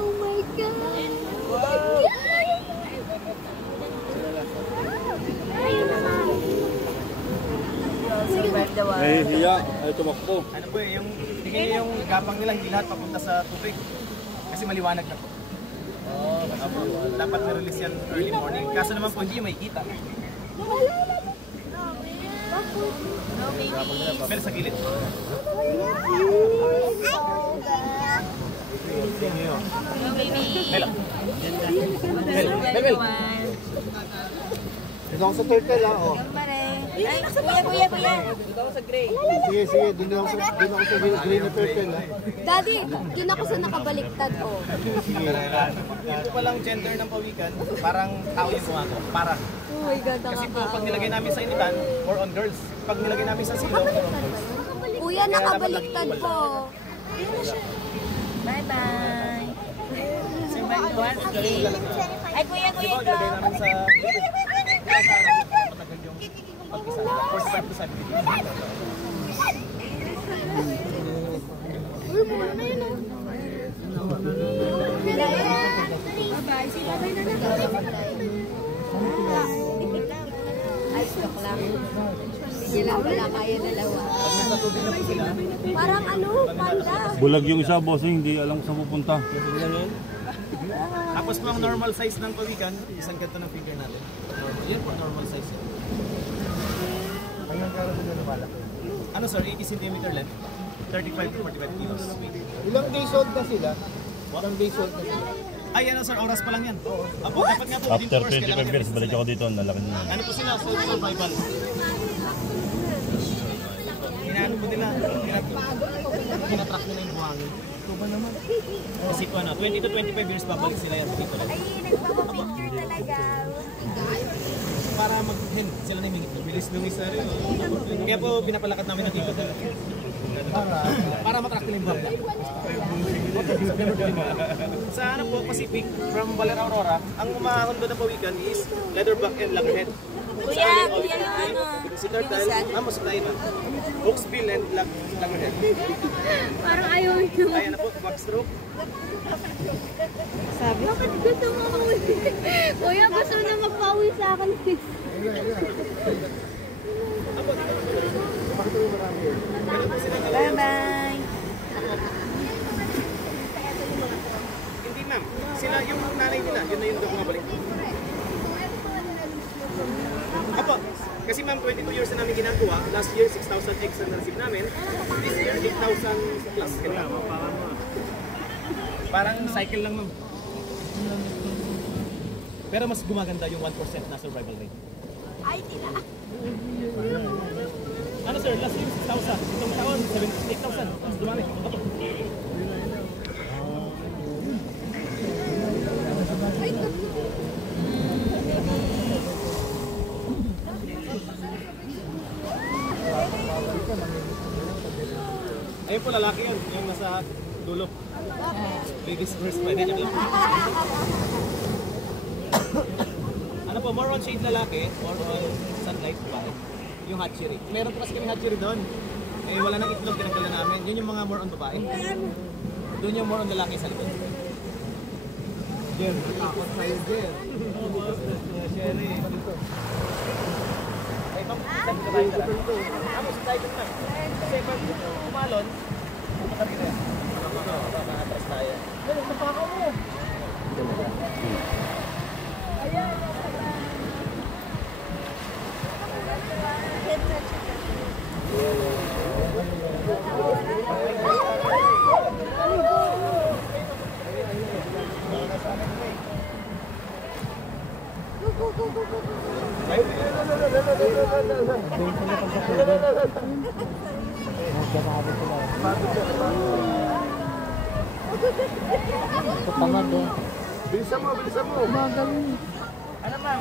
Oh my God! Wow! Nahihiya, ay tumakbo. Ano po yung tingin niyo yung gapang nila hindi lahat papunta sa tubig. Kasi maliwanag na po. Oh, dapat na-release yan early morning. Kaso naman po hindi may kita. No baby. Pero sa gilid. No baby. Hello. Hello. Dito ako sa turtle ha, oh. Kuya. Dito ako sa gray. Sige, dito ako sa green na turtle ha. Daddy, yun ako sa nakabaliktad, oh. Ito palang gender ng pawikan, parang tao yung gumagawa. Para. Oh my God, Kasi po pag nilagay namin sa initan, more on girls. Pag nilagay namin sa silaw, more on boys. Kuya, nakabaliktad po. Bye-bye. Ay, kuya, Di ba, nilagay namin sa matagal yung pag-isa. 45%. Ay, stock lang. Hindi lang wala kaya dalawa. Parang ano, panda. Bulag yung isa, bossing, hindi alam kung saan pupunta. Tapos po ang normal size ng pawikan, isang ganito ng finger natin. Yan po, normal size. Ano sir, 80 cm length, 35 to 45 kilos. Ilang days old na sila? Ilang days old na sila? Ay, ano sir, oras pa lang yan. Apo, dapat nga po, within 2 After hours, kailangan 25 years, balik ako dito, nalaki na. ano po sila, survival. Inaano po nila, tinatrack nila yung buhangin. Kasi po ano, 20 to 25 years babalik sila yan dito lang. Ay, nagpapapicture talaga. Para mag-hen, sila na yung bilis lumis na rin. Kaya po pinapalakat namin ng dito. Para matrack nila yung buhangin. Sa ano po, Pacific, from Baler Aurora, ang umahon doon na pawikan is leatherback and loggerhead. kuya, yung ano. Si Turtle, mas tayo na. Hawksbill and loggerhead. Parang ayaw nyo. Ayan na po, backstroke. Sabi, bakit gusto mo uwi? Kuya, gusto na magpa-uwi sa akin. Bye-bye. Hindi ma'am, sila yung nanay nila, yun na yung bumabalik. Apo, kasi ma'am 22 years na namin ginagawa, last year 6,000 eggs na na-receive namin, this year 8,000 plus. Parang cycle lang ma'am. Pero mas gumaganda yung 1% na survival rate. Ay, tila. Ano sir, last year 6,000, itong taon 8,000, mas dumami. Apo. Ayun po, lalaki yun. Yung nasa dulo. Biggest first pwede niya lang. Ano po, more on shade lalaki, more on sunlight babae. Yung hatchery. Meron po kasi kami hatchery doon. Eh, wala nang itlog, tinanggal na namin. Yun yung mga more on babae. Doon yung more on lalaki sa likod. Jer, takot sa'yo, Jer. Sherry. Ay, ma'am, saan ka tayo talaga? Tapos tayo doon na. Kasi pag umalon, matagi na yan. Makatras tayo. Ganun, napakaw mo. Ayan. Bilisan mo, bilisan mo. Magaling. Ano ma'am?